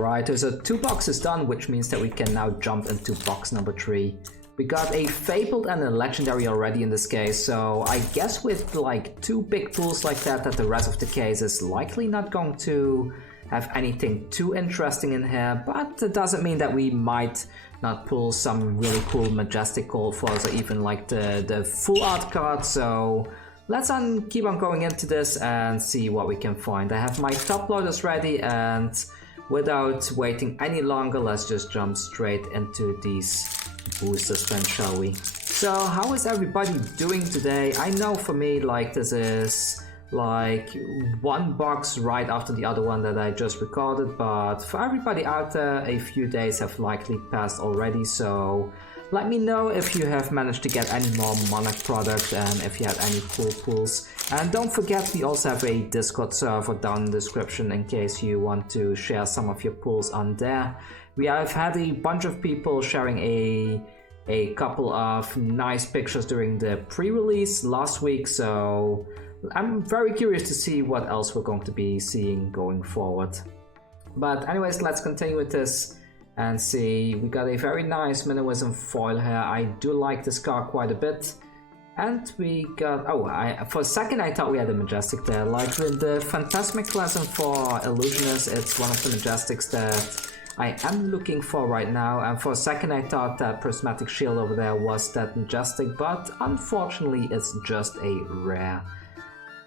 Right, so 2 boxes done, which means that we can now jump into box number 3. We got a Fabled and a Legendary already in this case, so I guess with like 2 big pulls like that the rest of the case is likely not going to have anything too interesting in here, but it doesn't mean that we might not pull some really cool Majestic call foils or even like the full art card, so let's keep on going into this and see what we can find. I have my top loaders ready, and without waiting any longer, let's just jump straight into these boosters then, shall we? So how is everybody doing today? I know for me, like, this is like one box right after the other one that I just recorded, but for everybody out there, a few days have likely passed already, so let me know if you have managed to get any more Monarch product and if you had any cool pulls. And don't forget, we also have a Discord server down in the description in case you want to share some of your pulls on there. We have had a bunch of people sharing a couple of nice pictures during the pre-release last week, so I'm very curious to see what else we're going to be seeing going forward. But anyways, let's continue with this and see. We got a very nice Minimalism foil here. I do like this card quite a bit. And we got, for a second I thought we had a Majestic there. Like with the Phantasmaclasm for Illusionist, it's one of the Majestics that I am looking for right now. And for a second I thought that Prismatic Shield over there was that Majestic, but unfortunately it's just a rare.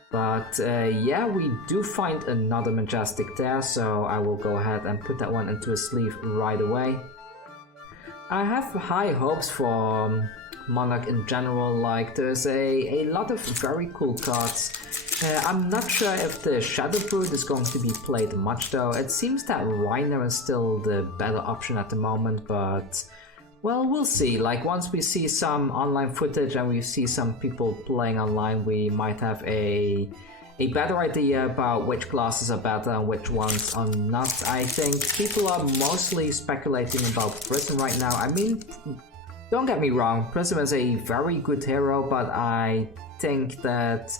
But yeah, we do find another Majestic there, so I will go ahead and put that one into a sleeve right away. I have high hopes for Monarch in general. Like, there's a lot of very cool cards. I'm not sure if the Shadow Brood is going to be played much though. It seems that Reiner is still the better option at the moment, but well, we'll see. Like, once we see some online footage and we see some people playing online, we might have a better idea about which classes are better and which ones are not. I think people are mostly speculating about Prism right now. I mean, don't get me wrong, Prism is a very good hero, but I think that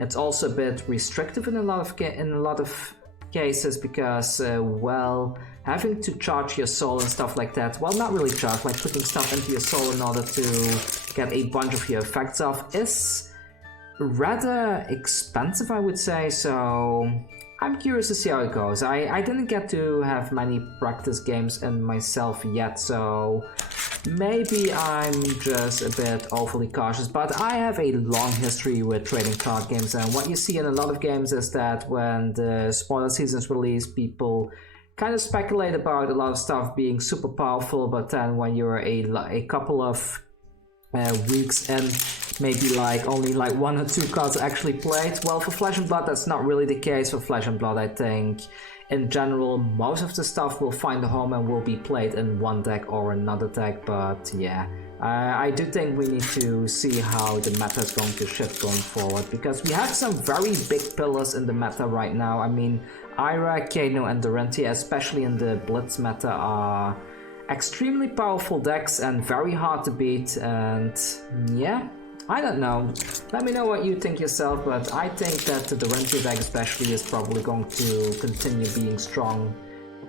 it's also a bit restrictive in a lot of cases because, well, having to charge your soul and stuff like that, well, not really charge, like putting stuff into your soul in order to get a bunch of your effects off is rather expensive, I would say, so I'm curious to see how it goes. I didn't get to have many practice games in myself yet, so maybe I'm just a bit overly cautious, but I have a long history with trading card games, and what you see in a lot of games is that when the spoiler seasons release, people kind of speculate about a lot of stuff being super powerful, but then when you're a couple of weeks in, maybe like only like 1 or 2 cards actually played. Well, for Flesh and Blood that's not really the case. For Flesh and Blood, I think in general most of the stuff will find a home and will be played in one deck or another deck, but yeah, I do think we need to see how the meta is going to shift going forward, because we have some very big pillars in the meta right now. I mean, Ira, Kano and Dorantia, especially in the Blitz meta, are extremely powerful decks and very hard to beat, and yeah, I don't know. Let me know what you think yourself, but I think that the Dorantia deck especially is probably going to continue being strong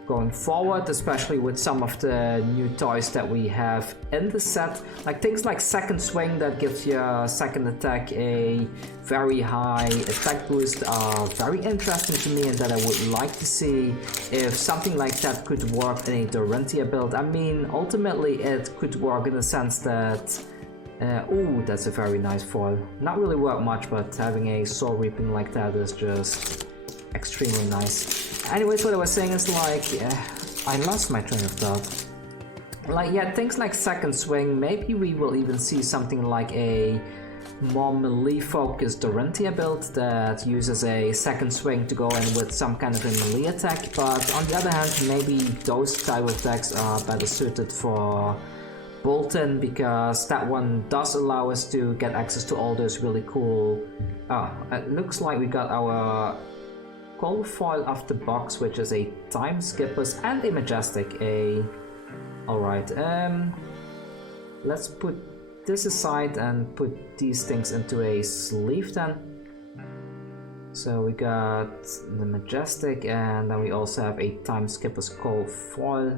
going forward, especially with some of the new toys that we have in the set. Like things like Second Swing that gives your second attack a very high attack boost are very interesting to me, and that I would like to see if something like that could work in a Dorantia build. I mean, ultimately it could work in the sense that ooh, that's a very nice foil. Not really worth much, but having a Soul Reaping like that is just extremely nice. Anyways, what I was saying is like, I lost my train of thought. Like, yeah, things like Second Swing, maybe we will even see something like a more melee focused Dorantia build that uses a Second Swing to go in with some kind of a melee attack, but on the other hand, maybe those type of decks are better suited for Bolton, because that one does allow us to get access to all those really cool... Oh, it looks like we got our Cold Foil off the box, which is a Time Skippers and a Majestic. Alright, let's put this aside and put these things into a sleeve then. So we got the Majestic, and then we also have a Time Skipper's Coal foil.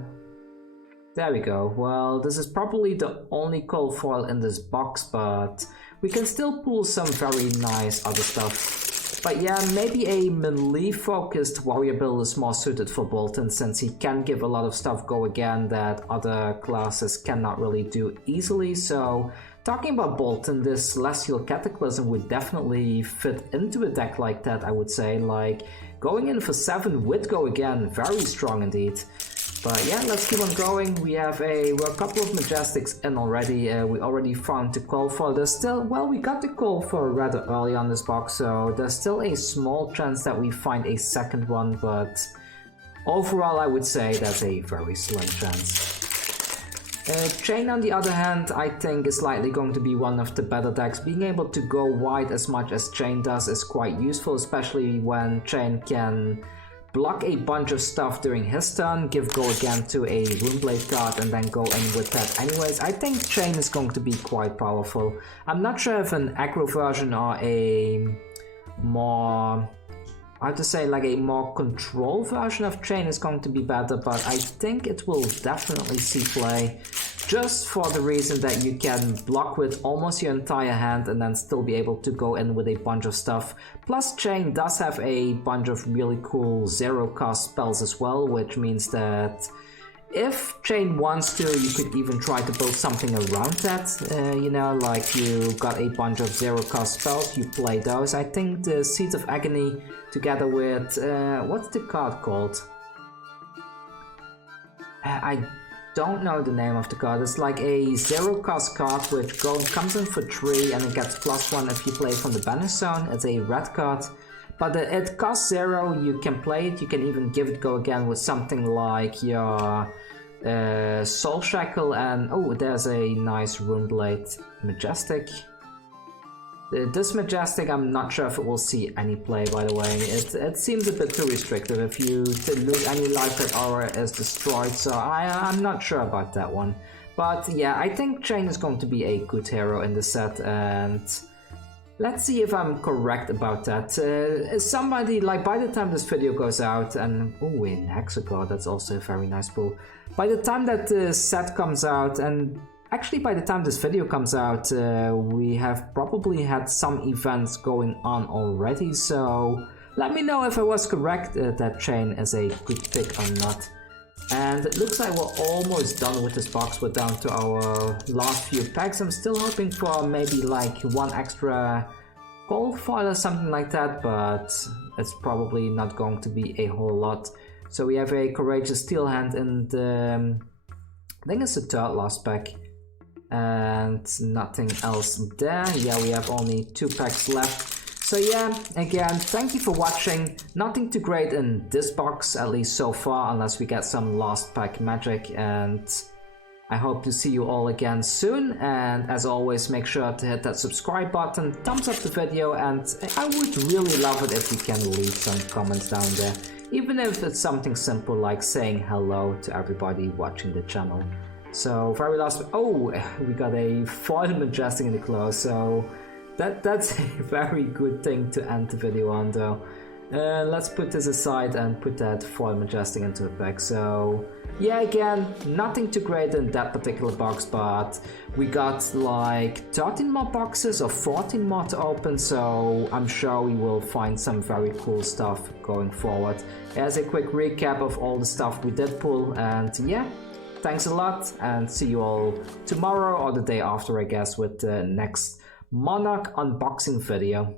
There we go. Well, this is probably the only coal foil in this box, but we can still pull some very nice other stuff. But yeah, maybe a melee focused warrior build is more suited for Bolton, since he can give a lot of stuff go again that other classes cannot really do easily. So talking about Bolton, this Celestial Cataclysm would definitely fit into a deck like that, I would say. Like, going in for 7 with go again, very strong indeed. But yeah, let's keep on going. We're a couple of Majestics in already. We already found the coal foil. There's still, well, we got the coal foil rather early on this box, so there's still a small chance that we find a second one, but overall I would say that's a very slim chance. Chain, on the other hand, I think is likely going to be one of the better decks. Being able to go wide as much as Chain does is quite useful, especially when Chain can block a bunch of stuff during his turn, give go again to a Runeblade card, and then go in with that anyways. I think Chain is going to be quite powerful. I'm not sure if an aggro version or a more, how to say, like a more control version of Chain is going to be better, but I think it will definitely see play, just for the reason that you can block with almost your entire hand and then still be able to go in with a bunch of stuff. Plus, Chain does have a bunch of really cool zero cost spells as well, which means that if Chain wants to, you could even try to build something around that. You know, like you got a bunch of zero cost spells, you play those. I think the Seeds of Agony together with, what's the card called? I don't know the name of the card. It's like a zero cost card which comes in for 3 and it gets +1 if you play from the banish zone. It's a red card, but it costs 0. You can play it, you can even give it go again with something like your Soul Shackle, and oh, there's a nice Runeblade Majestic. This Majestic, I'm not sure if it will see any play, by the way. It seems a bit too restrictive if you lose any life that aura is destroyed, so I'm not sure about that one. But yeah, I think Chain is going to be a good hero in the set, and let's see if I'm correct about that. Somebody, like, by the time this video goes out, and oh, in Hexagod, that's also a very nice pull. By the time that the set comes out, and actually, by the time this video comes out, we have probably had some events going on already, so let me know if I was correct that Chain is a good pick or not. And it looks like we're almost done with this box. We're down to our last few packs. I'm still hoping for maybe like one extra gold foil or something like that, but it's probably not going to be a whole lot. So we have a Courageous Steel Hand in the, I think it's the third last pack. And nothing else there. Yeah, we have only 2 packs left. So yeah, again, thank you for watching. Nothing too great in this box, at least so far, unless we get some last pack magic, and I hope to see you all again soon. And as always, make sure to hit that subscribe button, thumbs up the video, and I would really love it if you can leave some comments down there, even if it's something simple like saying hello to everybody watching the channel. So very last, oh, we got a foil Majestic in the close, so that's a very good thing to end the video on though. Let's put this aside and put that foil Majestic into a pack. So yeah, again, nothing too great in that particular box, but we got like 13 more boxes or 14 more to open, so I'm sure we will find some very cool stuff going forward. Here's a quick recap of all the stuff we did pull, and yeah, thanks a lot, and see you all tomorrow or the day after, I guess, with the next Monarch unboxing video.